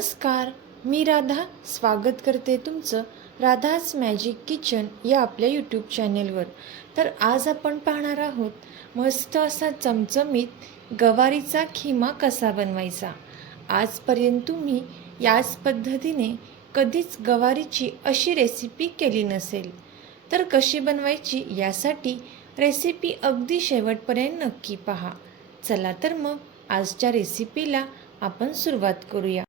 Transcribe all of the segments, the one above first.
नमस्कार मी राधा. स्वागत करते तुमचं राधाच मॅजिक किचन या आपल्या यूट्यूब चॅनेलवर तर आज आपण पाहणार आहोत मस्त असा चमचमीत गवारीचा खिमा कसा बनवायचा? आजपर्यंत तुम्ही याच पद्धतीने कधीच गवारीची अशी रेसिपी केली नसेल. तर कशी बनवायची यासाठी रेसिपी अगदी शेवटपर्यंत नक्की पहा. चला तर मग आजच्या रेसिपीला आपण सुरुवात करूया.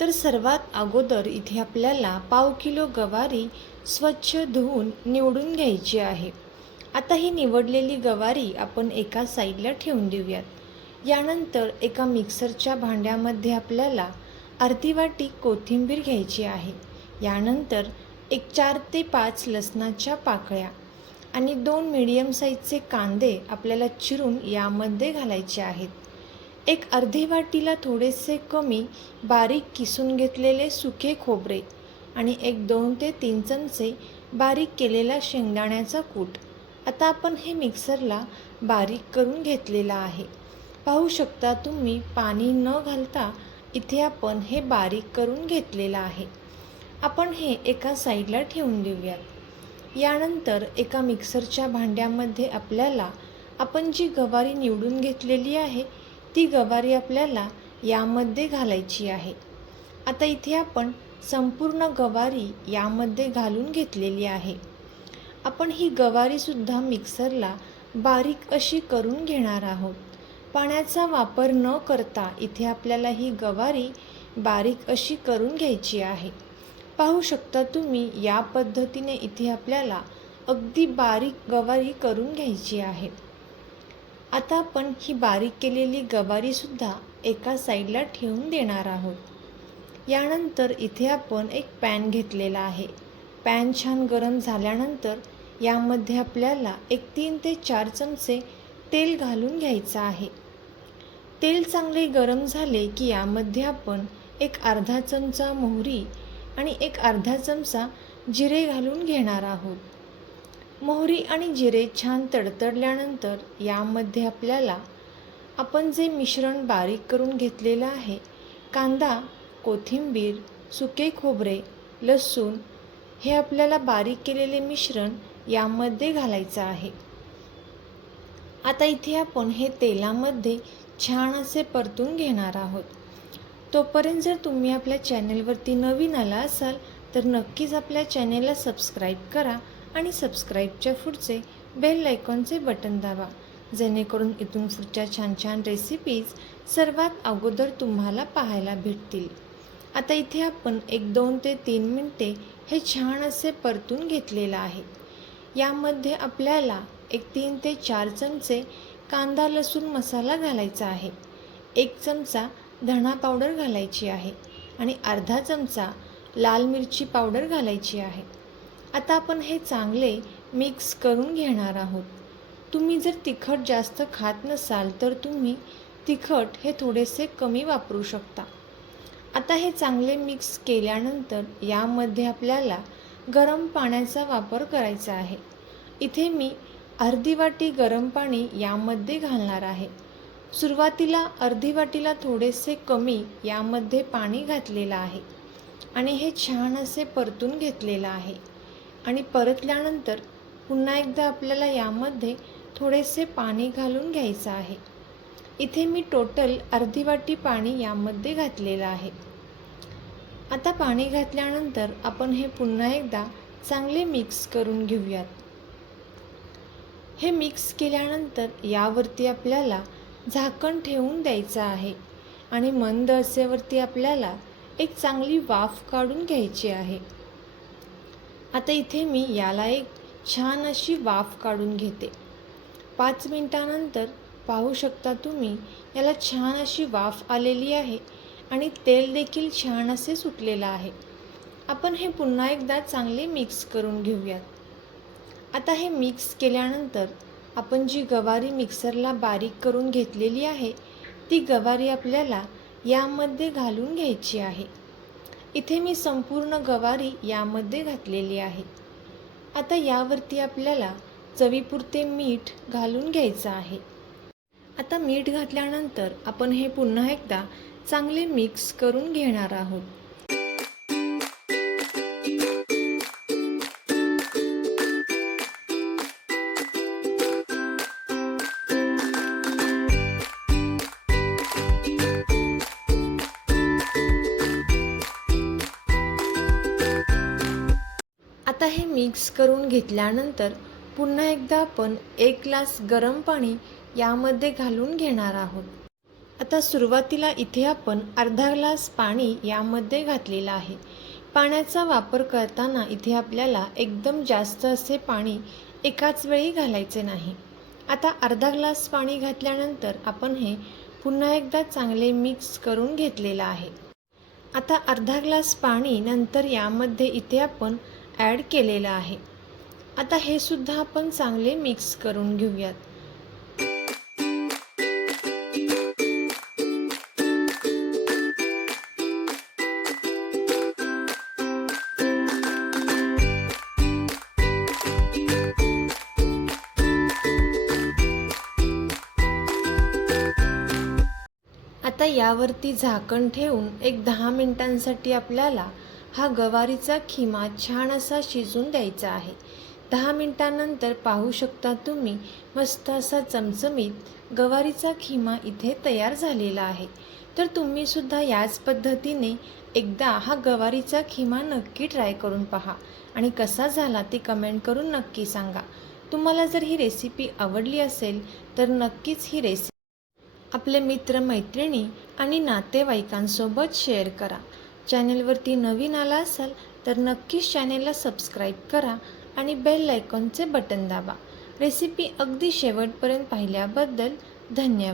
तर सर्वात अगोदर इथे आपल्याला पाव किलो गवारी स्वच्छ धुवून निवडून घ्यायची आहे. आता ही निवडलेली गवारी आपण एका साईडला ठेवून देऊयात. यानंतर एका मिक्सरच्या भांड्यामध्ये आपल्याला अर्धी वाटी कोथिंबीर घ्यायची आहे. यानंतर एक चार ते पाच लसणाच्या पाकळ्या आणि दोन मीडियम साईजचे कांदे आपल्याला चिरून यामध्ये घालायचे आहेत. एक अर्धी वाटीला थोडेसे कमी बारीक किसून घेतलेले सुके खोबरे आणि एक दोन ते तीन चमचे बारीक केलेला शेंगदाण्याचा कूट. आता आपण हे मिक्सरला बारीक करून घेतलेला आहे. पाहू शकता तुम्ही पाणी न घालता इथे आपण हे बारीक करून घेतलेलं आहे. आपण हे एका साईडला ठेवून देऊयात. यानंतर एका मिक्सरच्या भांड्यामध्ये आपल्याला आपण जी गवारी निवडून घेतलेली आहे ती गवारी आपल्याला यामध्ये घालायची आहे. आता इथे आपण संपूर्ण गवारी यामध्ये घालून घेतलेली आहे. आपण ही गवारीसुद्धा मिक्सरला बारीक अशी करून घेणार आहोत. पाण्याचा वापर न करता इथे आपल्याला ही गवारी बारीक अशी करून घ्यायची आहे. पाहू शकता तुम्ही या पद्धतीने इथे आपल्याला अगदी बारीक गवारी करून घ्यायची आहे. आता आपण ही बारीक केलेली गवारीसुद्धा एका साईडला ठेवून देणार आहोत. यानंतर इथे आपण एक पॅन घेतलेला आहे. पॅन छान गरम झाल्यानंतर यामध्ये आपल्याला एक तीन ते चार चमचे तेल घालून घ्यायचं आहे. तेल चांगले गरम झाले की यामध्ये आपण एक अर्धा चमचा मोहरी आणि एक अर्धा चमचा जिरे घालून घेणार आहोत. मोहरी आणि जिरे छान तडतडल्यानंतर यामध्ये आपल्याला आपण जे मिश्रण बारीक करून घेतलेलं आहे कांदा कोथिंबीर सुके खोबरे लसूण हे आपल्याला बारीक केलेले मिश्रण यामध्ये घालायचं आहे. आता इथे आपण हे तेलामध्ये छान असे परतून घेणार आहोत. तोपर्यंत जर तुम्ही आपल्या चॅनेलवरती नवीन आला असाल तर नक्कीच आपल्या चॅनेलला सबस्क्राईब करा आणि सबस्क्राईबच्या पुढचे बेल आयकॉनचे बटन दाबा. जेणेकरून इथून पुढच्या छान छान रेसिपीज सर्वात अगोदर तुम्हाला पाहायला भेटतील. आता इथे आपण एक दोन ते तीन मिनटे हे छान असे परतून घेतलेलं आहे. यामध्ये आपल्याला एक तीन ते चार चमचे कांदा लसूण मसाला घालायचा आहे. एक चमचा धणा पावडर घालायची आहे आणि अर्धा चमचा लाल मिरची पावडर घालायची आहे. आता आपण हे चांगले मिक्स करून घेणार आहोत. तुम्ही जर तिखट जास्त खात नसाल तर तुम्ही तिखट हे थोडेसे कमी वापरू शकता. आता हे चांगले मिक्स केल्यानंतर यामध्ये आपल्याला गरम पाण्याचा वापर करायचा आहे. इथे मी अर्धी वाटी गरम पाणी यामध्ये घालणार आहे. सुरुवातीला अर्धी वाटीला थोडेसे कमी यामध्ये पाणी घातलेलं आहे. आणि हे छान असे परतून घेतलेलं आहे. आणि परतल्यानंतर पुन्हा एकदा आपल्याला यामध्ये थोडेसे पाणी घालून घ्यायचं आहे. इथे मी टोटल अर्धी वाटी पाणी यामध्ये घातलेलं आहे. आता पाणी घातल्यानंतर आपण हे पुन्हा एकदा चांगले मिक्स करून घेऊयात. हे मिक्स केल्यानंतर यावरती आपल्याला झाकण ठेवून द्यायचं आहे आणि मंद असेवरती आपल्याला एक चांगली वाफ काढून घ्यायची आहे. आता इथे मी याला एक छान अशी वाफ काढून घेते. पाच मिनटानंतर पाहू शकता तुम्ही याला छान अशी वाफ आलेली आहे आणि तेल देखील छान असे सुटलेलं आहे. आपण हे पुन्हा एकदा चांगले मिक्स करून घेऊयात. आता हे मिक्स केल्यानंतर आपण जी गवारी मिक्सरला बारीक करून घेतलेली आहे ती गवारी आपल्याला यामध्ये घालून घ्यायची आहे. इथे मी संपूर्ण गवारी यामध्ये घातलेली आहे. आता यावरती आपल्याला चवीपुरते मीठ घालून घ्यायचं आहे. आता मीठ घातल्यानंतर आपण हे पुन्हा एकदा चांगले मिक्स करून घेणार आहोत. आता हे मिक्स करून घेतल्यानंतर पुन्हा एकदा आपण एक ग्लास गरम पाणी यामध्ये घालून घेणार आहोत. आता सुरुवातीला इथे आपण अर्धा ग्लास पाणी यामध्ये घातलेलं आहे. पाण्याचा वापर करताना इथे आपल्याला एकदम जास्त असे पाणी एकाच वेळी घालायचे नाही. आता अर्धा ग्लास पाणी घातल्यानंतर आपण हे पुन्हा एकदा चांगले मिक्स करून घेतलेलं आहे. आता अर्धा ग्लास पाणी नंतर यामध्ये इथे आपण ॲड केलेलं आहे. आता हे सुद्धा आपण चांगले मिक्स करून घेऊयात. आता यावरती झाकण ठेवून एक दहा मिनिटांसाठी आपल्याला हा गवारीचा खिमा छान असा शिजून द्यायचा आहे. दहा मिनिटांनंतर पाहू शकता तुम्ही मस्त असा चमचमीत गवारीचा खिमा इथे तयार झालेला आहे. तर तुम्हीसुद्धा याच पद्धतीने एकदा हा गवारीचा खिमा नक्की ट्राय करून पहा. आणि कसा झाला ते कमेंट करून नक्की सांगा. तुम्हाला जर ही रेसिपी आवडली असेल तर नक्कीच ही रेसिपी आपले मित्र मैत्रिणी आणि नातेवाईकांसोबत शेअर करा. चॅनेलवरती नवीन आला असाल तर नक्कीच चॅनेलला सबस्क्राईब करा आणि बेल आयकॉनचे बटन दाबा. रेसिपी अगदी शेवटपर्यंत पाहिल्याबद्दल धन्यवाद.